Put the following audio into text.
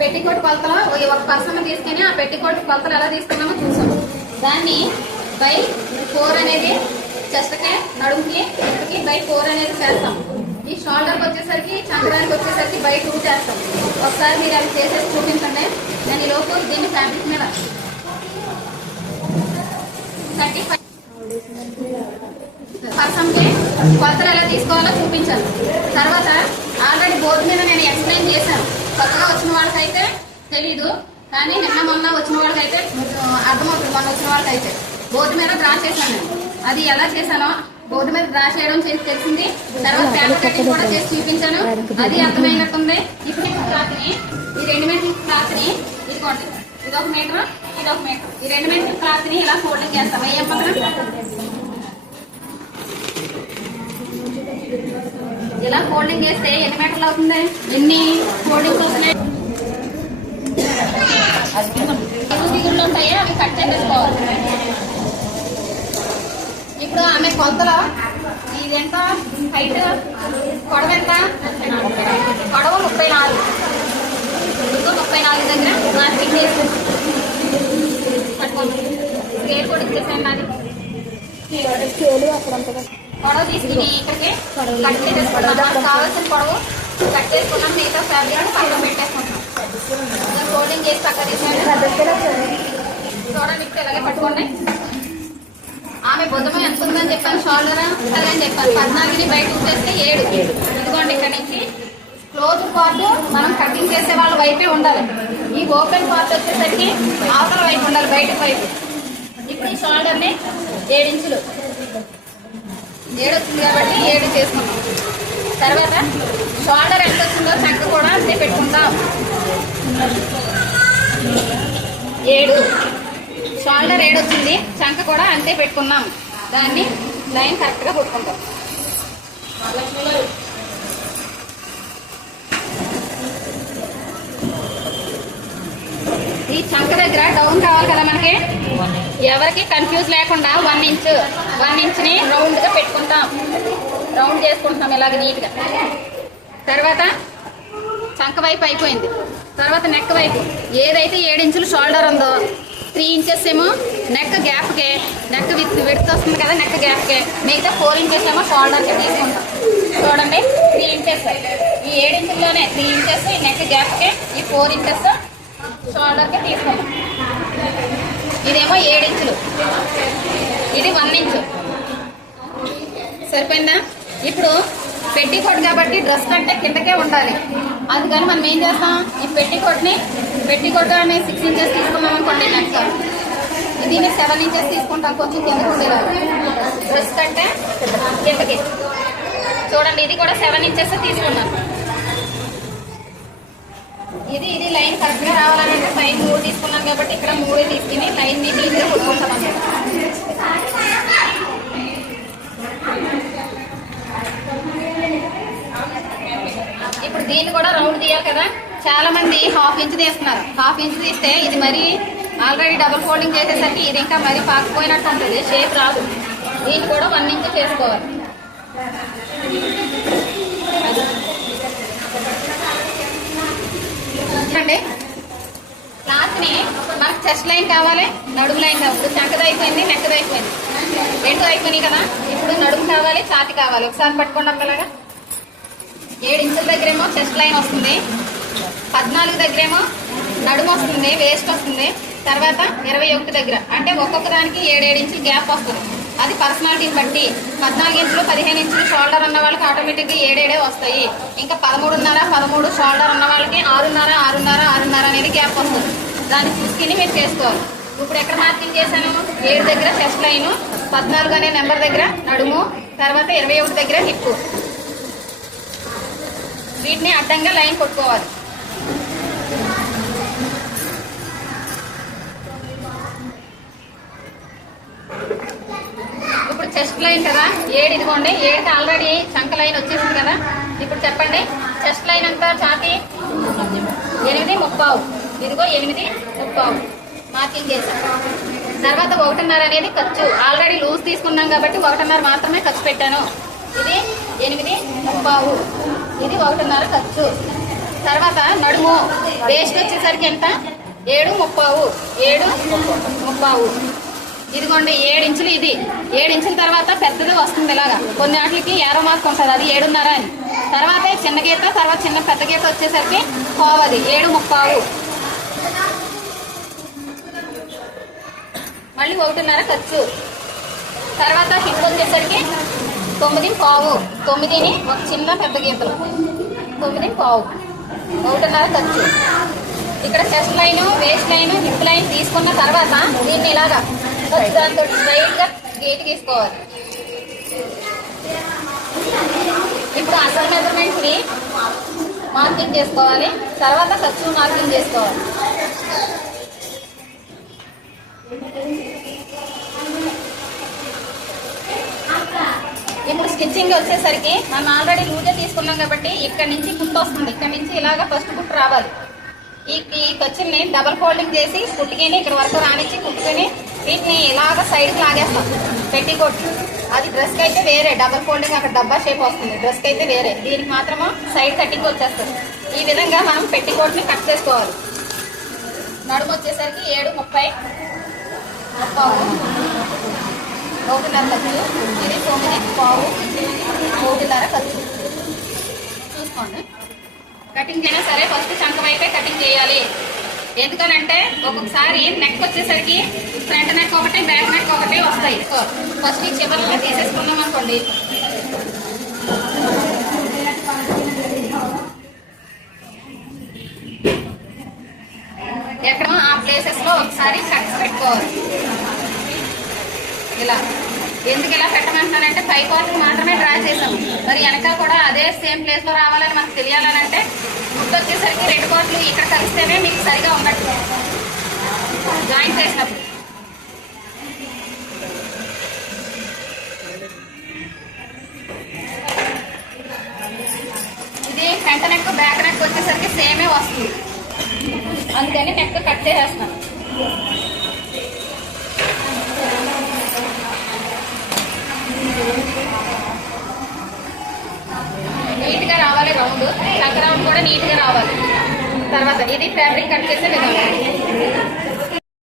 Petticoat కొలతలో ఒక person తీసుకుని ఆ పెట్టికోట్ కొలతలు ఎలా తీసుకున్నామో చూసాం. దాన్ని బై ఫోర్ అనేది చెస్ట్కి నడుముకి నెక్కి బై ఫోర్ అనేది చేస్తాం. ఈ షోల్డర్కి వచ్చేసరికి చంద్రానికి వచ్చేసరికి బై టూ చేస్తాం. ఒకసారి మీరు అవి చేసేసి చూపించండి. నేను ఈ లోపు దీన్ని ఫ్యాబ్రిక్ మీద థర్టీ ఫైవ్ పర్సన్కి కొలతలు ఎలా తీసుకోవాలో చూపించాను తర్వాత ఆల్రెడీ బోర్డు మీద నేను ఎక్స్ప్లెయిన్ చేశాను. కొత్తగా వచ్చిన వాళ్ళకైతే తెలీదు కానీ నిన్న మొన్న వచ్చిన వాళ్ళకైతే అయితే అర్థమవుతుంది మొన్న వచ్చిన వాళ్ళకైతే. బోర్డు మీద డ్రా చేశాను నేను. అది ఎలా చేశానో బోర్డు మీద డ్రా చేయడం చేసి తెలిసింది. తర్వాత పేపర్ కటింగ్ కూడా చేసి చూపించాను. అది అర్థమైనట్టుంది. ఇప్పుడు క్లాత్ని ఈ రెండు మీటర్ క్లాత్ని ఇదిగోండి. ఇది ఒక మీటర్ ఇది ఒక మీటర్. ఈ రెండు మీటర్ క్లాత్ని ఇలా ఫోల్డింగ్ చేస్తాం. ఏం ఇలా ఫోల్డింగ్ చేస్తే ఎన్ని మీటర్లు అవుతుంది? ఎన్ని ఫోల్డింగ్స్ వస్తున్నాయి? ఎన్ని దిగుళ్ళు ఉంటాయి? అవి కట్ చేసేసుకోవాలి. ఇప్పుడు ఆమె కొలతలో ఇదెంత? హైట్ పొడవ ఎంత? పొడవ ముప్పై నాలుగు. ఇంకో ముప్పై నాలుగు దగ్గర మార్కింగ్ చేసి పట్టుకోండి. స్కేల్ కూడా ఇచ్చేసాను ఉంటుంది? పొడవ తీసుకుని ఇక్కడికి కట్ చేసేసుకున్నాం. కావాల్సిన పొడవు కట్ చేసుకున్నాం. మిగతా ఫ్యాబ్రిక్ పక్కన పెట్టేసుకుంటాం ఫోల్డింగ్ చేసి పక్క తీసుకుంటాం చూడండి ఇప్పుడు ఇలాగే పట్టుకోండి. ఆమె భుజం ఎంత ఉందని చెప్పాను. షోల్డర్? అని చెప్పాను. పద్నాలుగుని బయట చూసేస్తే ఏడు. ఇదిగోండి ఇక్కడ నుంచి. క్లోజ్ పార్ట్ మనం కటింగ్ చేసే వాళ్ళ వైపే ఉండాలి. ఈ ఓపెన్ పార్ట్ వచ్చేసరికి అవతల వైపు ఉండాలి బయట వైపు. ఇప్పుడు ఈ షోల్డర్ని ఏడు వస్తుంది వచ్చింది కాబట్టి ఏడు చేసుకున్నాం. తర్వాత షోల్డర్ ఎంత వచ్చిందో చక్క కూడా అంతే పెట్టుకుంటాం ఏడు. షోల్డర్ ఏడు వచ్చింది చంక కూడా అంతే పెట్టుకున్నాం. దాన్ని లైన్ కరెక్ట్గా కొట్టుకుంటాం. చంక దగ్గర డౌన్ కావాలి కదా మనకి? ఎవరికి కన్ఫ్యూజ్ లేకుండా వన్ ఇంచ్ వన్ ఇంచ్ని రౌండ్గా పెట్టుకుంటాం. రౌండ్ చేసుకుంటున్నాం ఇలాగ నీట్గా. తర్వాత చంక వైపు అయిపోయింది. తర్వాత నెక్ వైపు. ఏదైతే ఏడు ఇంచులు షోల్డర్ ఉందో త్రీ ఇంచెస్ ఏమో నెక్ గ్యాప్కే నెక్ విత్ విడ్త్ వస్తుంది కదా నెక్ గ్యాప్కే మిగతా ఫోర్ ఇంచెస్ ఏమో షోల్డర్కి తీసుకుంటాం. చూడండి త్రీ ఇంచెస్ ఈ ఏడు ఇంచుల్లోనే త్రీ ఇంచెస్ ఈ నెక్ గ్యాప్కే ఈ ఫోర్ ఇంచెస్ షోల్డర్కి తీసుకుంటాం ఇదేమో ఏడు ఇంచులు ఇది వన్ ఇంచు సరిపోయిందా? ఇప్పుడు పెట్టికోట్ కాబట్టి డ్రెస్ కంటే కిందకే ఉండాలి. అందుకని మనం ఏం చేస్తాం? ఈ పెట్టికోట్ని పెట్టికోట్ అనే సిక్స్ ఇంచెస్ తీసుకున్నాం అనుకోండి నెక్స్ట్ దీన్ని సెవెన్ ఇంచెస్ తీసుకుంటాం కొంచెం కిందకు డ్రెస్ కంటే కిందకి. చూడండి ఇది కూడా సెవెన్ ఇంచెస్ తీసుకున్నాను ఇది ఇది లైన్ కరెక్ట్గా రావాలంటే సైన్ మూడు తీసుకున్నాం కాబట్టి ఇక్కడ మూడే తీసుకుని లైన్ని నీట్గా కొట్టుకుంటాం ఇప్పుడు దీన్ని కూడా రౌండ్ తీయాలి కదా. చాలా మంది హాఫ్ ఇంచ్ తీస్తున్నారు. హాఫ్ ఇంచ్ తీస్తే ఇది మరి ఆల్రెడీ డబుల్ ఫోల్డింగ్ చేసేసరికి ఇది ఇంకా మరి పాకపోయినట్టు ఉంటుంది. షేప్ రాదు. దీన్ని కూడా వన్ ఇంచ్ చేసుకోవాలి. చూడండి. క్లాత్ని మనకు చెస్ట్ లైన్ కావాలి నడుము లైన్ కావాలి. ఇప్పుడు అయిపోయింది నెక్కది అయిపోయింది. రెండు అయిపోయినాయి కదా ఇప్పుడు నడుము కావాలి ఛాతి కావాలి. ఒకసారి పట్టుకోండి అమ్మలాగా. ఏడు ఇంచుల దగ్గరేమో చెస్ట్ లైన్ వస్తుంది. పద్నాలుగు దగ్గరేమో నడుము వస్తుంది వేస్ట్ వస్తుంది. తర్వాత ఇరవై ఒకటి దగ్గర. అంటే ఒక్కొక్క దానికి ఏడేడు ఇంచులు గ్యాప్ వస్తుంది. అది పర్సనాలిటీని బట్టి. పద్నాలుగు ఇంచులు పదిహేను ఇంచులు షోల్డర్ ఉన్న వాళ్ళకి ఆటోమేటిక్గా ఏడేడే వస్తాయి. ఇంకా పదమూడున్నర పదమూడు షోల్డర్ ఉన్న వాళ్ళకి ఆరున్నర అనేది గ్యాప్ వస్తుంది. దాన్ని చూసుకుని మీరు చేసుకోవాలి. ఇప్పుడు ఎక్కడ మార్కింగ్ చేశాను? ఏడు దగ్గర చెస్ట్ లైన్ పద్నాలుగు అనే నెంబర్ దగ్గర నడుము తర్వాత ఇరవై ఒకటి దగ్గర హిప్పు వీటిని అడ్డంగా లైన్ కొట్టుకోవాలి. ఇప్పుడు చెస్ట్ లైన్ కదా? ఏడు ఇదిగోండి. ఏడుకి ఆల్రెడీ చంక లైన్ వచ్చేసింది కదా? ఇప్పుడు చెప్పండి. చెస్ట్ లైన్ అంతా చాటి ఎనిమిది ముప్పావు. ఇదిగో ఎనిమిది ముప్పావు. మార్కింగ్ చేసాం తర్వాత ఒకటిన్నర అనేది ఖర్చు. ఆల్రెడీ లూజ్ తీసుకున్నాం కాబట్టి ఒకటిన్నర మాత్రమే ఖర్చు పెట్టాను. ఇది ఎనిమిది ముప్పావు. ఇది ఒకటిన్నర ఖర్చు. తర్వాత నడుము. వేస్ట్ వచ్చేసరికి ఎంత? ఏడు ముప్పావు. ఏడు ముప్పావు. ఇదిగోండి ఏడు ఇంచులు ఇది. ఏడు ఇంచుల తర్వాత పెద్దది వస్తుంది ఇలాగా. కొన్ని వాటికి ఏరో మార్క్ ఉంటుంది. అది ఏడున్నర అని. చిన్న గీత తర్వాత చిన్న పెద్ద గీత వచ్చేసరికి పోవది ఏడు ముప్పావు. మళ్ళీ ఒకటిన్నర ఖర్చు. తర్వాత హిప్ వచ్చేసరికి తొమ్మిది పావు. తొమ్మిదిని ఒక చిన్న పెద్ద గీతలు తొమ్మిది పావు. ఒకటిన్నర ఖర్చు. ఇక్కడ chest line waist line hip line తీసుకున్న తర్వాత దీన్ని ఇలాగా. దాంతో స్ట్రైట్గా గీత గీసుకోవాలి ఇప్పుడు అసలు మెజర్మెంట్స్ మార్కింగ్ చేసుకోవాలి. తర్వాత ఖర్చు మార్కింగ్ చేసుకోవాలి. ఇప్పుడు స్టిచ్చింగ్ వచ్చేసరికి మనం ఆల్రెడీ లూజే తీసుకున్నాం కాబట్టి ఇక్కడ నుంచి కుట్టు వస్తుంది. ఇక్కడ నుంచి ఇలాగ ఫస్ట్ కుట్టు రావాలి. ఈ ఈ ఖర్చుని డబల్ ఫోల్డింగ్ చేసి కుట్టుకుని ఇక్కడ వరకు రానిచ్చి కుట్టుకొని వీటిని ఇలాగ సైడ్ లాగేస్తాం. పెట్టి కొట్టు. అది డ్రెస్కి అయితే వేరే. డబల్ ఫోల్డింగ్ అక్కడ డబ్బా షేప్ వస్తుంది. డ్రెస్కి అయితే వేరే. దీనికి మాత్రము సైడ్ కట్టింగ్ వచ్చేస్తుంది. ఈ విధంగా మనం పెట్టి కట్ చేసుకోవాలి. నడుము వచ్చేసరికి ఏడు ముప్పై ముప్పావు ఒకటిన్నర ఖర్చు. ఇది తొమ్మిది పావు. ఒకటిన్నర ఖర్చు. చూసుకోండి. కటింగ్ అయినా సరే ఫస్ట్ చంక వైపే కటింగ్ చేయాలి. ఎందుకనంటే ఒక్కొక్కసారి నెక్ వచ్చేసరికి ఫ్రంట్ నెక్ ఒకటి బ్యాక్ నెక్ ఒకటి వస్తాయి. ఫస్ట్ ఈ చివరిలో తీసేసుకున్నాం అనుకోండి. ఎక్కడో ఆ ప్లేసెస్లో ఒకసారి కట్స్ పెట్టుకోవాలి. ఇలా. ఎందుకు ఇలా పెట్టమంటున్నానంటే పై పార్ట్ మాత్రమే డ్రా చేసాం మరి వెనక కూడా అదే సేమ్ ప్లేస్లో రావాలని మనకు తెలియాలని అంటే గుర్తు వచ్చేసరికి రెండు పార్ట్లు ఇక్కడ కలిస్తేనే మీకు సరిగా ఉన్నట్టు జాయిన్ చేసినప్పుడు. ఇది ఫ్రంట్ నెక్ బ్యాక్ నెక్ వచ్చేసరికి సేమే వస్తుంది. అందుకని నెక్ కట్ చేసేస్తాను రౌండ్ చక్క రౌండ్ కూడా నీట్గా రావాలి. తర్వాత ఇది ఫ్యాబ్రిక్ కట్ చేసే విధానం